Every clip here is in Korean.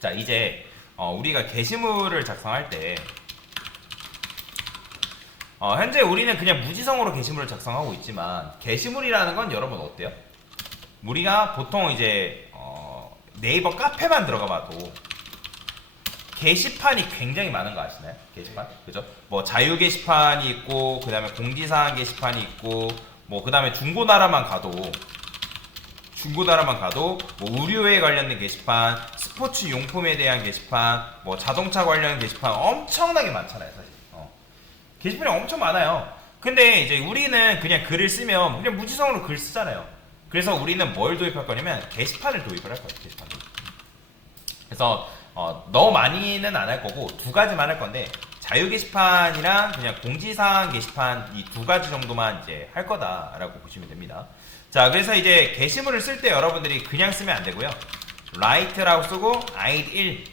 자, 이제 우리가 게시물을 작성할 때 현재 우리는 그냥 무지성으로 게시물을 작성하고 있지만, 게시물이라는 건 여러분 어때요? 우리가 보통 이제 네이버 카페만 들어가 봐도 게시판이 굉장히 많은 거 아시나요? 게시판? 그죠? 뭐 자유 게시판이 있고, 그 다음에 공지사항 게시판이 있고, 뭐 그 다음에 중고나라만 가도 뭐 의류에 관련된 게시판, 스포츠 용품에 대한 게시판, 뭐 자동차 관련 게시판 엄청나게 많잖아요, 사실. 게시판이 엄청 많아요. 근데 이제 우리는 그냥 글을 쓰면 그냥 무지성으로 글 쓰잖아요. 그래서 우리는 뭘 도입할 거냐면 게시판을 도입을 할 거예요. 게시판을. 그래서 너무 많이는 안 할 거고 두 가지만 할 건데, 자유 게시판이랑 그냥 공지사항 게시판 이 두 가지 정도만 이제 할 거다라고 보시면 됩니다. 자, 그래서 이제 게시물을 쓸 때 여러분들이 그냥 쓰면 안 되고요. write라고 쓰고 id 1,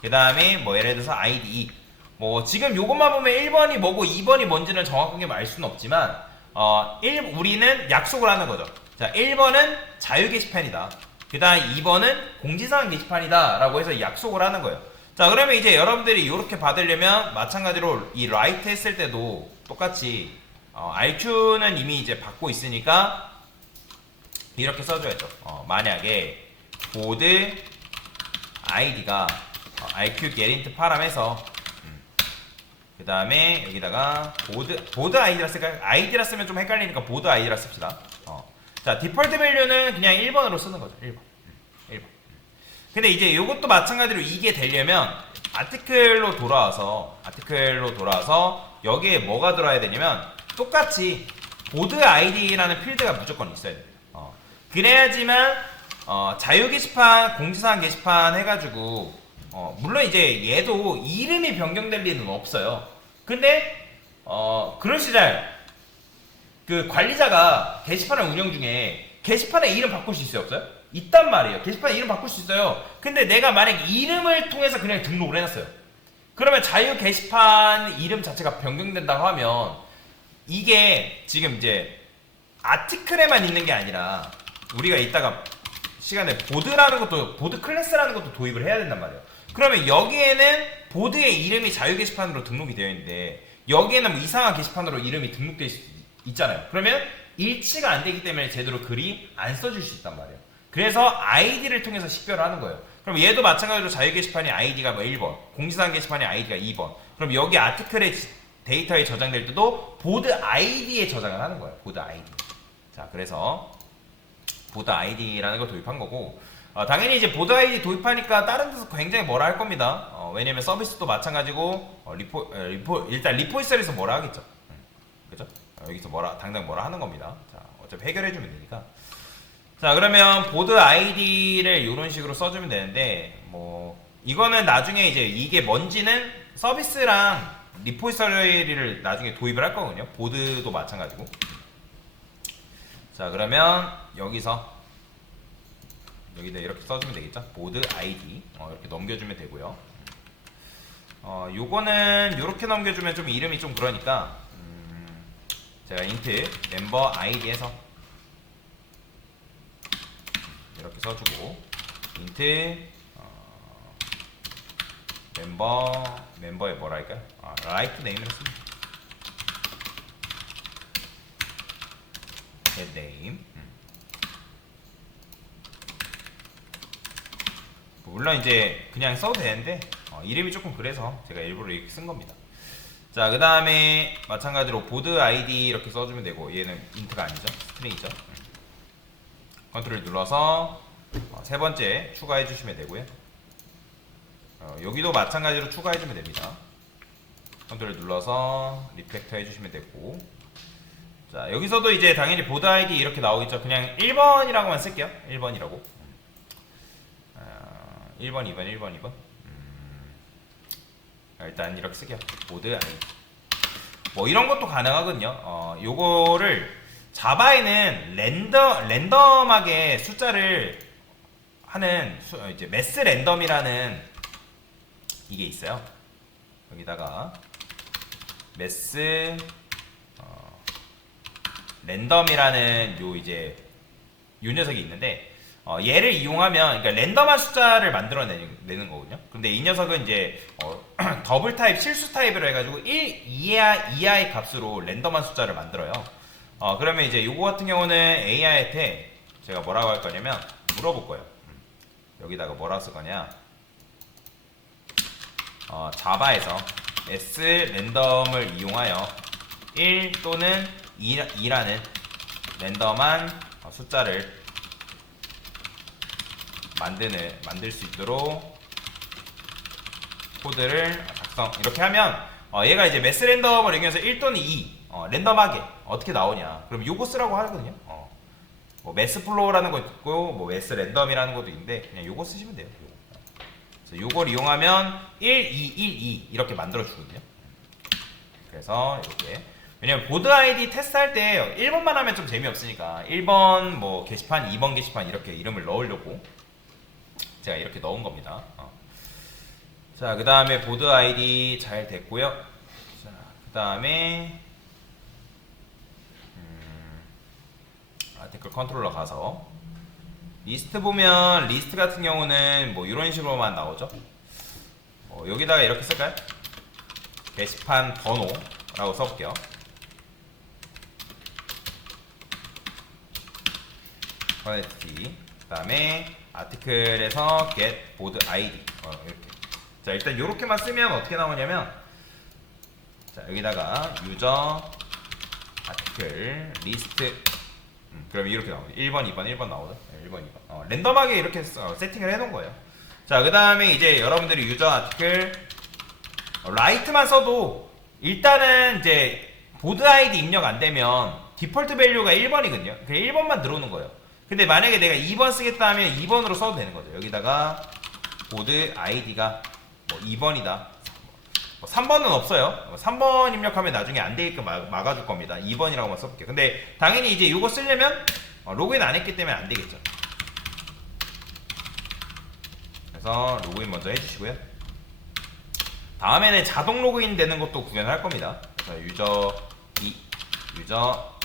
그 다음에 뭐 예를 들어서 id 2. 뭐 지금 요것만 보면 1번이 뭐고 2번이 뭔지는 정확하게 말 수는 없지만 우리는 약속을 하는 거죠. 자, 1번은 자유 게시판이다. 그 다음 2번은 공지사항 게시판이다 라고 해서 약속을 하는 거예요. 자, 그러면 이제 여러분들이 이렇게 받으려면 마찬가지로 이 write 했을 때도 똑같이 RQ는 이미 이제 받고 있으니까 이렇게 써줘야죠. 만약에 보드 id가 RQ getInt 파람에서 그 다음에 여기다가 보드 아이디라 쓸까요? 아이디라 쓰면 좀 헷갈리니까 보드 아이디라 씁시다. 자, 디폴트 밸류는 그냥 1번으로 쓰는 거죠. 1번. 1번. 근데 이제 이것도 마찬가지로 이게 되려면 아티클로 돌아와서 여기에 뭐가 들어야 되냐면 똑같이 보드 아이디라는 필드가 무조건 있어야 돼요. 그래야지만 자유 게시판, 공지사항 게시판 해가지고 물론 이제 얘도 이름이 변경될 리는 없어요. 근데 그런 시절 그 관리자가 게시판을 운영 중에 게시판의 이름 바꿀 수 있어요, 없어요? 있단 말이에요. 게시판의 이름 바꿀 수 있어요. 근데 내가 만약 이름을 통해서 그냥 등록을 해놨어요. 그러면 자유 게시판 이름 자체가 변경된다고 하면 이게 지금 이제 아티클에만 있는 게 아니라 우리가 이따가 시간에 보드 클래스라는 것도 도입을 해야 된단 말이에요. 그러면 여기에는 보드의 이름이 자유 게시판으로 등록이 되어 있는데 여기에는 뭐 이상한 게시판으로 이름이 등록되어 있잖아요. 그러면 일치가 안 되기 때문에 제대로 글이 안 써질 수 있단 말이에요. 그래서 아이디를 통해서 식별을 하는 거예요. 그럼 얘도 마찬가지로 자유 게시판의 아이디가 뭐 1번, 공지사항 게시판의 아이디가 2번. 그럼 여기 아티클의 데이터에 저장될 때도 보드 아이디에 저장을 하는 거예요. 보드 아이디. 자, 그래서 보드 아이디라는 걸 도입한 거고, 당연히 이제 보드 아이디 도입하니까 다른 데서 굉장히 뭐라 할 겁니다. 왜냐면 서비스도 마찬가지고 일단 리포지터리에서 뭐라 하겠죠. 그죠? 여기서 당장 뭐라 하는 겁니다. 자, 어차피 해결해주면 되니까. 자, 그러면 보드 아이디를 이런 식으로 써주면 되는데, 뭐 이거는 나중에 이제 이게 뭔지는 서비스랑 리포지터리를 나중에 도입을 할 거거든요. 보드도 마찬가지고. 자, 그러면 여기다 이렇게 써주면 되겠죠. 보드 아이디 이렇게 넘겨주면 되고요. 요거는 이렇게 넘겨주면 좀 이름이 좀 그러니까 제가 int 멤버 아이디에서 이렇게 써주고, int 멤버에 뭐라 할까요? write name이라 씁니다. get name. 물론 이제 그냥 써도 되는데 이름이 조금 그래서 제가 일부러 이렇게 쓴 겁니다. 자, 그 다음에 마찬가지로 보드 아이디 이렇게 써주면 되고, 얘는 인트가 아니죠, 스트링이죠. 컨트롤 눌러서 세 번째 추가해 주시면 되고요. 여기도 마찬가지로 추가해 주면 됩니다. 컨트롤 눌러서 리팩터 해 주시면 되고, 자, 여기서도 이제 당연히 보드 아이디 이렇게 나오겠죠. 그냥 1번이라고만 쓸게요. 1번이라고. 1번, 2번, 1번, 2번. 일단 이렇게 쓸게요. 보드 아이디. 뭐 이런 것도 가능하거든요. 요거를 자바에는 랜덤하게 숫자를 하는 이제 매스 랜덤이라는 이게 있어요. 여기다가 매스 랜덤이라는 요 녀석이 있는데, 얘를 이용하면 그러니까 랜덤한 숫자를 만들어내는 거거든요. 근데 이 녀석은 이제 더블 타입 실수 타입으로 해가지고 1 이하의 값으로 랜덤한 숫자를 만들어요. 그러면 이제 요거 같은 경우는 AI한테 제가 뭐라고 할 거냐면 물어볼 거예요. 여기다가 뭐라고 쓸 거냐? 자바에서 s 랜덤을 이용하여 1 또는 2라는 랜덤한 숫자를 만들 수 있도록 코드를 작성. 이렇게 하면 얘가 이제 매스 랜덤을 이용해서 1 또는 2 랜덤하게 어떻게 나오냐. 그럼 요거 쓰라고 하거든요. 뭐 매스 플로우라는 거 있고 뭐 매스 랜덤이라는 것도 있는데 그냥 요거 쓰시면 돼요. 요거. 그래서 요걸 이용하면 1, 2, 1, 2 이렇게 만들어 주거든요. 그래서 이렇게 왜냐면 보드 아이디 테스트할 때 1번만 하면 좀 재미없으니까 1번 뭐 게시판, 2번 게시판 이렇게 이름을 넣으려고 제가 이렇게 넣은 겁니다. 자, 그 다음에 보드 아이디 잘 됐고요. 자, 그 다음에 아티클 컨트롤러 가서 리스트 보면 리스트 같은 경우는 뭐 이런 식으로만 나오죠. 여기다가 이렇게 쓸까요? 게시판 번호라고 써볼게요. quantity 그 다음에 아티클에서 get board id 이렇게. 자, 일단 이렇게만 쓰면 어떻게 나오냐면 자, 여기다가 유저 아티클 리스트 그럼 이렇게 나오죠. 1번, 2번, 1번 나오죠. 1번, 2번. 랜덤하게 이렇게 세팅을 해놓은 거예요. 자, 그 다음에 이제 여러분들이 유저 아티클 라이트만 써도 일단은 이제 보드 아이디 입력 안 되면 디폴트 밸류가 1번이거든요. 그냥 1번만 들어오는 거예요. 근데 만약에 내가 2번 쓰겠다 하면 2번으로 써도 되는 거죠. 여기다가 보드 아이디가 뭐 2번이다. 3번은 없어요. 3번 입력하면 나중에 안 되게끔 막아줄 겁니다. 2번이라고만 써볼게요. 근데 당연히 이제 이거 쓰려면 로그인 안 했기 때문에 안 되겠죠. 그래서 로그인 먼저 해주시고요. 다음에는 자동 로그인 되는 것도 구현할 겁니다. 그래서 유저 2, 유저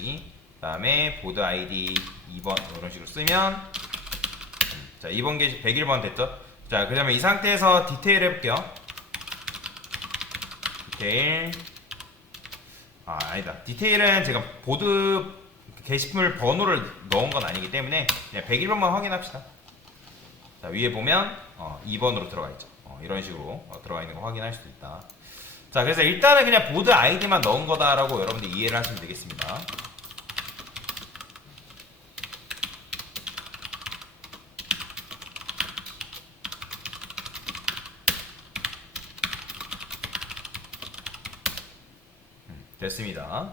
2, 그 다음에 보드 아이디 2번 이런 식으로 쓰면 자, 2번 게시 101번 됐죠? 자, 그 다음에 이 상태에서 디테일 해볼게요. 디테일 아니다. 디테일은 제가 보드 게시물 번호를 넣은 건 아니기 때문에 그냥 101번만 확인합시다. 자, 위에 보면 2번으로 들어가 있죠. 이런 식으로 들어가 있는 거 확인할 수도 있다. 자, 그래서 일단은 그냥 보드 아이디만 넣은 거다라고 여러분들 이해를 하시면 되겠습니다. 됐습니다.